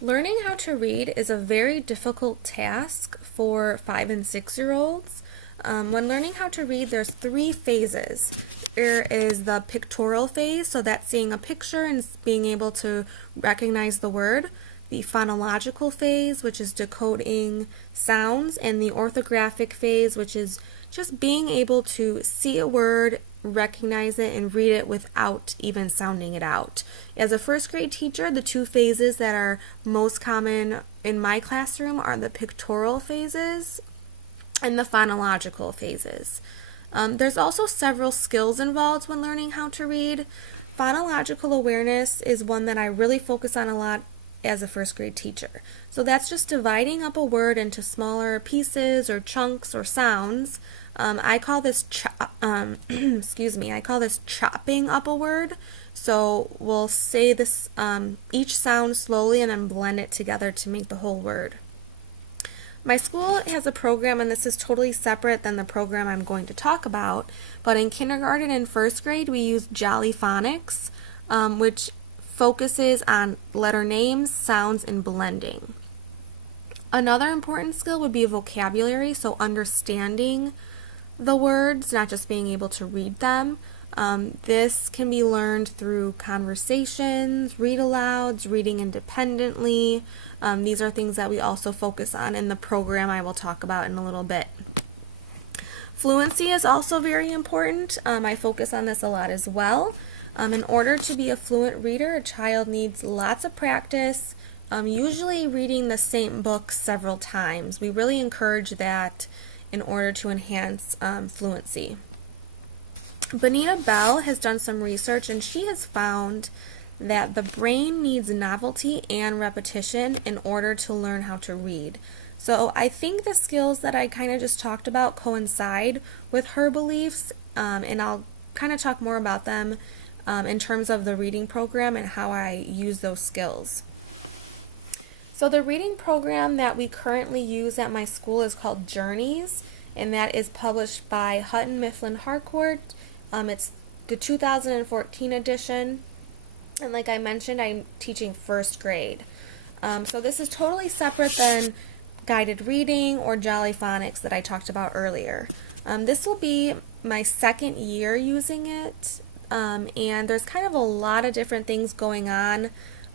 Learning how to read is a very difficult task for 5 and 6-year-olds. When learning how to read, there's three phases. There is the pictorial phase, so that's seeing a picture and being able to recognize the word. The phonological phase, which is decoding sounds, and the orthographic phase, which is just being able to see a word, recognize it, and read it without even sounding it out. As a first grade teacher, the two phases that are most common in my classroom are the pictorial phases and the phonological phases. There's also several skills involved when learning how to read. Phonological awareness is one that I really focus on a lot as a first grade teacher. So that's just dividing up a word into smaller pieces or chunks or sounds. I call this I call this chopping up a word. So we'll say this each sound slowly and then blend it together to make the whole word. My school has a program, and this is totally separate than the program I'm going to talk about, but in kindergarten and first grade we use Jolly Phonics, which focuses on letter names, sounds, and blending. Another important skill would be vocabulary, so understanding the words, not just being able to read them. This can be learned through conversations, read-alouds, reading independently. These are things that we also focus on in the program I will talk about in a little bit. Fluency is also very important. I focus on this a lot as well. In order to be a fluent reader, a child needs lots of practice, usually reading the same book several times. We really encourage that in order to enhance fluency. Bonita Bell has done some research, and she has found that the brain needs novelty and repetition in order to learn how to read. So I think the skills that I kind of just talked about coincide with her beliefs, and I'll kind of talk more about them in terms of the reading program and how I use those skills. So the reading program that we currently use at my school is called Journeys, and that is published by Houghton Mifflin Harcourt. It's the 2014 edition, and like I mentioned, I'm teaching first grade. So this is totally separate than guided reading or Jolly Phonics that I talked about earlier. This will be my second year using it, and there's kind of a lot of different things going on.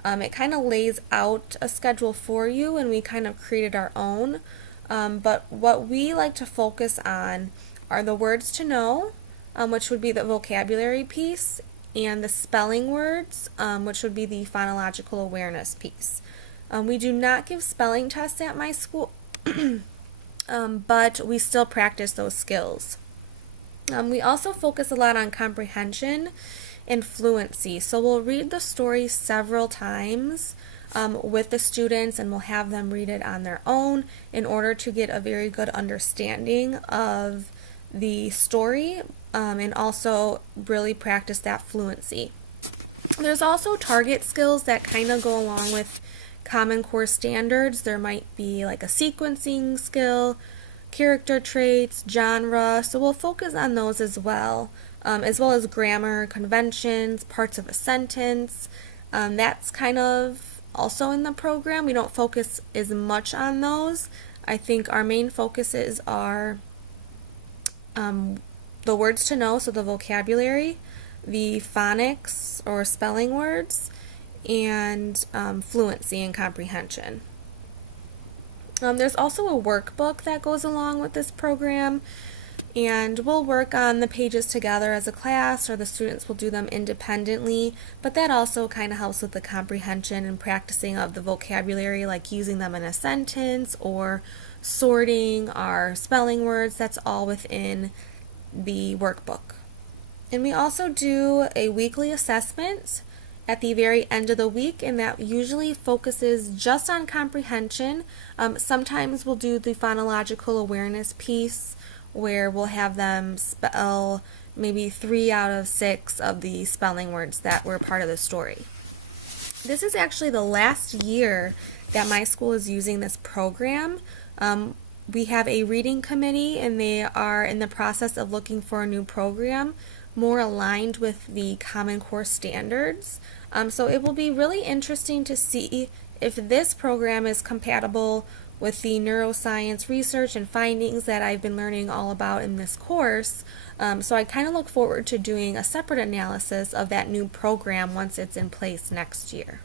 It kind of lays out a schedule for you, and we kind of created our own. But what we like to focus on are the words to know, which would be the vocabulary piece, and the spelling words, which would be the phonological awareness piece. We do not give spelling tests at my school, but we still practice those skills. We also focus a lot on comprehension and fluency. So we'll read the story several times with the students, and we'll have them read it on their own in order to get a very good understanding of the story, and also really practice that fluency. There's also target skills that kind of go along with Common Core standards. There might be like a sequencing skill, character traits, genre, so we'll focus on those as well as grammar, conventions, parts of a sentence. That's kind of also in the program. We don't focus as much on those. I think our main focuses are the words to know, so the vocabulary, the phonics or spelling words, and fluency and comprehension. There's also a workbook that goes along with this program, and we'll work on the pages together as a class, or the students will do them independently, but that also kind of helps with the comprehension and practicing of the vocabulary, like using them in a sentence or sorting our spelling words. That's all within the workbook. And we also do a weekly assessment at the very end of the week, and that usually focuses just on comprehension. Sometimes we'll do the phonological awareness piece, where we'll have them spell maybe 3 out of 6 of the spelling words that were part of the story. This is actually the last year that my school is using this program. We have a reading committee, and they are in the process of looking for a new program more aligned with the Common Core standards. So it will be really interesting to see if this program is compatible with the neuroscience research and findings that I've been learning all about in this course. So I kind of look forward to doing a separate analysis of that new program once it's in place next year.